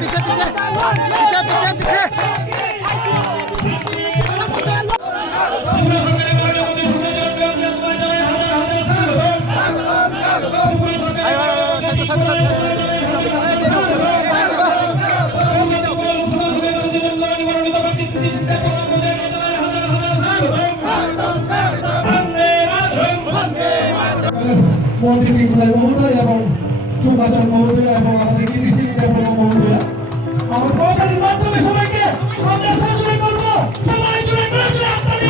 पीछे पीछे पीछे पीछे पीछे पीछे মন্ত্রী মহোদয় এবং যোগাযোগ মহোদয় এবং আমাদের কৃষি মহোদয় আমার সরকারের মাধ্যমে সবাইকে আমরা সহযোগিতা করবো। সবাই জুড়ে করে জুড়ে হাততালি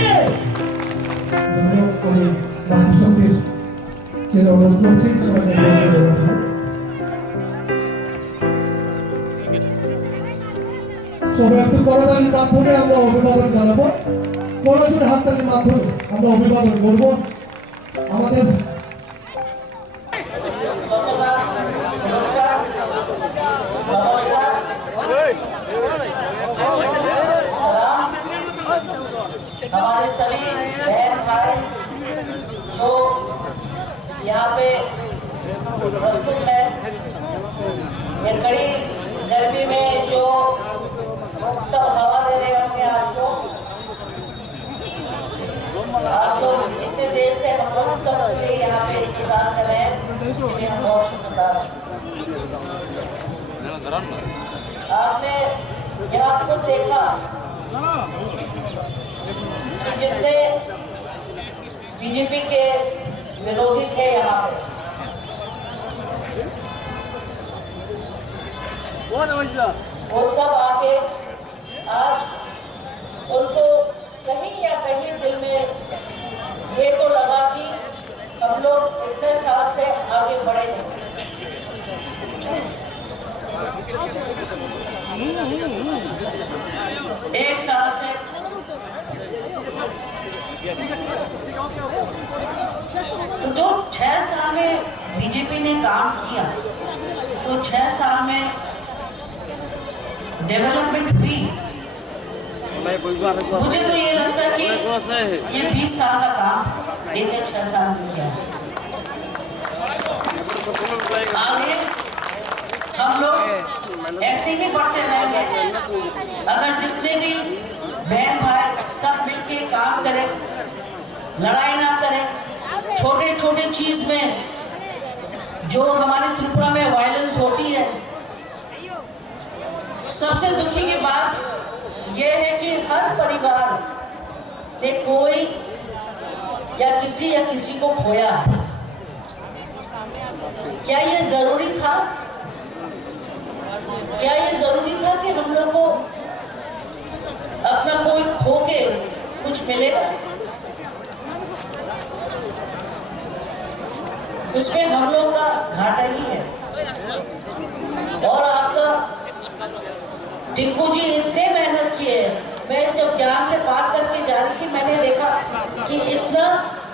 আমি মানুষকে যেটা অনুরোধ করছি সবাই একটু করতালির মাধ্যমে আমরা অভিবাদন জানাবো। করে জুড়ে হাততালির মাধ্যমে আমরা অভিবাদন করবো আমাদের हमारे सभी बहन भाई जो यहाँ पे प्रस्तुत है, ये कड़ी गर्मी में जो सब हवा दे रहे होंगे आप लोग इतने देर से हम लोग सब के यहाँ पे इंतजार कर रहे हैं, उसके लिए हम बहुत शुक्रगुजार हैं। आपने यहाँ खुद देखा कि जितने बीजेपी के विरोधी थे यहाँ पे, वो सब आके आज उनको कहीं या कहीं दिल में ये तो लगा कि हम लोग इतने साल से आगे बढ़े नहीं। एक साल से जो 6 साल में बीजेपी ने काम किया, तो 6 साल में डेवलपमेंट हुई। मुझे तो ये लगता है कि ये 20 साल का काम इन्हें 6 साल में किया। आगे हम लोग ऐसे ही बढ़ते रहेंगे अगर जितने भी बहन भाई सब मिलके काम करें, लड़ाई ना करें। छोटे छोटे चीज में जो हमारे त्रिपुरा में वायलेंस होती है, सबसे दुखी की बात यह है कि हर परिवार ने कोई या किसी को खोया है। क्या ये जरूरी था? क्या ये जरूरी था कि हम लोग को अपना कोई खो के कुछ मिलेगा? उसमें हम लोग का घाटा ही है। और आपका टिंकू जी इतने मेहनत किए। मैं जब यहाँ से बात करके जा रही थी, मैंने देखा कि इतना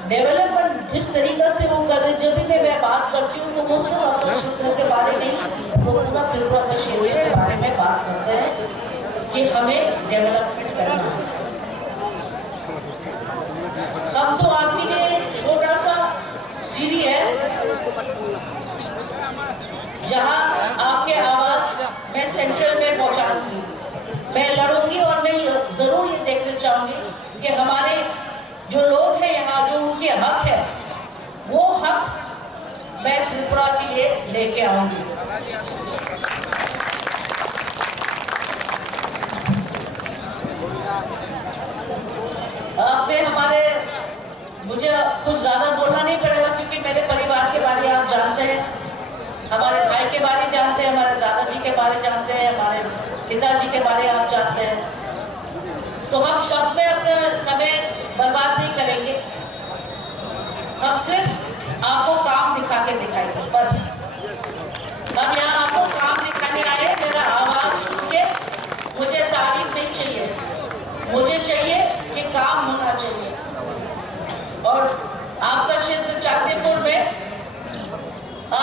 डेवलपमेंट जिस तरीका से वो कर रहे। जब भी मैं बात करती हूँ तो वो सिर्फ अपने क्षेत्र के बारे में, वो पूरा त्रिपुरा के क्षेत्र के बारे में बात करते हैं कि हमें डेवलपमेंट करना है। हम तो आपके लिए छोटा सा सीढ़ी है जहां आपके आवाज मैं सेंट्रल में पहुंचाऊंगी। मैं लड़ूंगी और मैं जरूर ये देखना चाहूंगी कि हमारे जो लोग हैं यहाँ, जो उनके हक है, वो हक मैं त्रिपुरा के लिए लेके आऊंगी। आपने हमारे, मुझे कुछ ज्यादा बोलना नहीं पड़ेगा क्योंकि मेरे परिवार के बारे आप जानते हैं, हमारे भाई के बारे जानते हैं, हमारे दादाजी के बारे जानते हैं, हमारे पिताजी के बारे आप जानते हैं। तो हम शब्द में अपना समय बर्बाद नहीं करेंगे, हम सिर्फ आपको काम दिखा के दिखाएंगे बस। हम यहाँ